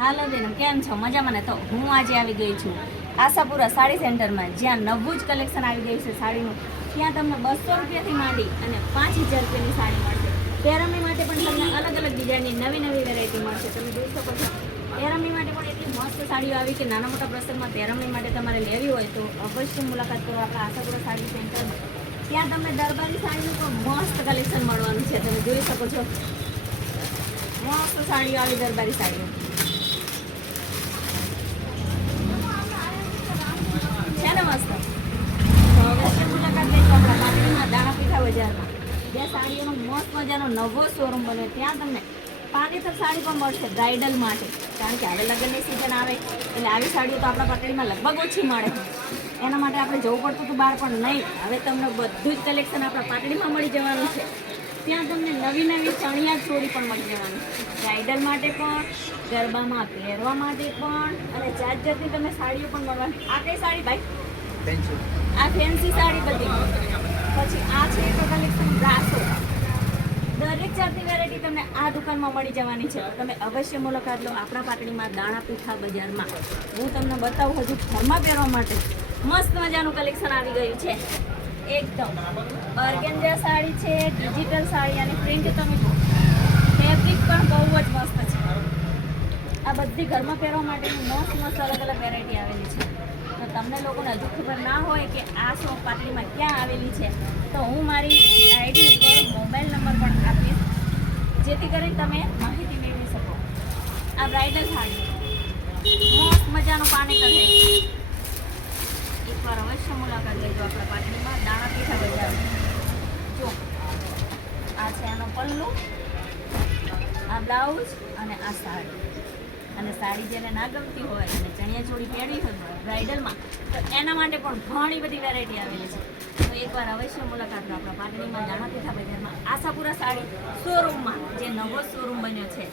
હાલો બેન, કેમ છો? મજામાં ને? તો હું આજે આવી ગઈ છું આશાપુરા સાડી સેન્ટરમાં, જ્યાં નવું જ કલેક્શન આવી ગયું છે સાડીનું. ત્યાં તમને 200 રૂપિયાથી માંડી અને 5000 રૂપિયાની સાડી મળશે. પેરમની માટે પણ તમને અલગ અલગ ડિઝાઇનની નવી નવી વેરાયટી મળશે. તમે જોઈ શકો છો, પેરમની માટે પણ એટલી મસ્ત સાડીઓ આવી કે નાના મોટા પ્રસંગમાં પેરમની માટે તમારે લેવી હોય તો અવશ્ય મુલાકાત કરો આપણા આશાપુરા સાડી સેન્ટરમાં. ત્યાં તમને દરબારી સાડીનું પણ મસ્ત કલેક્શન મળવાનું છે. તમે જોઈ શકો છો, મસ્ત સાડીઓ આવી, દરબારી સાડીઓ છે ને મસ્ત. તો અવશ્ય મુલાકાત લેજો આપણા પાટણમાં દાણાપીઠા બજારમાં, જ્યાં સાડીઓનો મસ્ત મજાનો નવો શોરૂમ બન્યો. ત્યાં તમને પાનેતર સાડી પણ મળશે બ્રાઇડલ માટે, કારણ કે હવે લગ્નની સિઝન આવે એટલે આવી સાડીઓ તો આપણા પાટણમાં લગભગ ઓછી મળે. એના માટે આપણે જવું પડતું હતું બહાર, પણ નહીં, હવે તમને બધું જ કલેક્શન આપણા પાટડીમાં મળી જવાનું છે. ત્યાં તમને નવી નવી ચણિયા ચોળી પણ મળી જવાની, બ્રાઇડલ માટે પણ, ગરબામાં પહેરવા માટે પણ, અને જાત જાતની તમને સાડીઓ પણ મળવાની. આ કઈ સાડી ભાઈ? આ ફેન્સી સાડી બધી. પછી આ છે એક કલેક્શન બ્રાસો. દરેક જાતની વેરાયટી તમને આ દુકાનમાં મળી જવાની છે. તો તમે અવશ્ય મુલાકાત લો આપણા પાટડીમાં દાણાપીઠા બજારમાં. હું તમને બતાવું હજુ ઘરમાં પહેરવા માટે મસ્ત મજાનું કલેક્શન આવી ગયું છે. એકદમ ઓર્ગેન્ઝા સાડી છે, ડિજિટલ સાડી, અને પ્રિન્ટ તમે જુઓ, ફેબ્રિક પણ બહુ જ મસ્ત છે. આ બધી ઘરમાં પહેરવા માટેની મસ્ત મસ્ત અલગ અલગ વેરાયટી આવેલી છે. તો તમને લોકોને હજુ ખબર ના હોય કે આ શોપ પાટડીમાં ક્યાં આવેલી છે, તો હું મારી આઈડી ઉપર મોબાઈલ નંબર પણ આપીશ, જેથી કરીને તમે માહિતી મેળવી શકો. આ બ્રાઇડલ સાડી મસ્ત મજાનું પાનેતર છે. એકવાર અવશ્ય મુલાકાત લેજો આપણા પાટડીમાં દાણાપીઠા બજાર. જો આ છે આનો પલ્લુ, આ બ્લાઉઝ અને આ સાડી. અને સાડી જેને ના ગમતી હોય અને ચણિયા ચોળી પહેરવી હોય બ્રાઇડલમાં, તો એના માટે પણ ઘણી બધી વેરાયટી આવેલી છે. તો એકવાર અવશ્ય મુલાકાત લો આપણા પાટડીમાં દાણાપીઠા બજારમાં આશાપુરા સાડી શોરૂમમાં, જે નવો શોરૂમ બન્યો છે.